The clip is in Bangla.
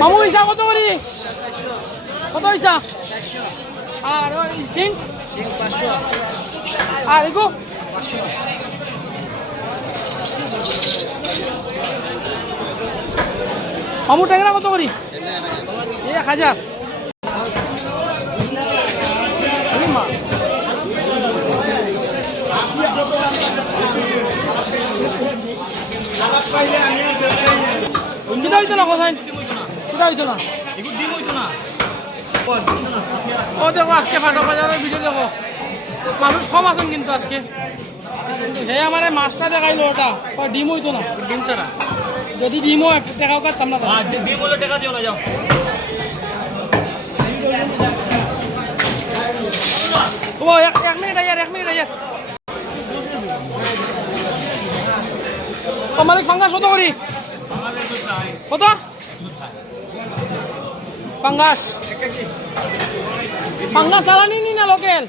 মামু ইসা কত করি কত ইসা আর সিং আর এগো মামু ট্যাংরা কত করি 1000 হইতো না কোথায় কোথায় হইতো না ও দেখো আজকে ফাটো বাজারের ভিডিও দেখো মানুষ সব আছেন কিন্তু আজকে হে আমার মাছটা দেখাইলো ওটা ডিম হইতো না ডিম ছাড়া যদি ডিমও একটা টাকাও কাটতাম না ডিম হলে টাকা দিও না যাও ও এক মিনিট আইয়ার ও মালিক ফাঙ্গাস কত করি কত ফাঙ্গাস চালানি নি না লোকেল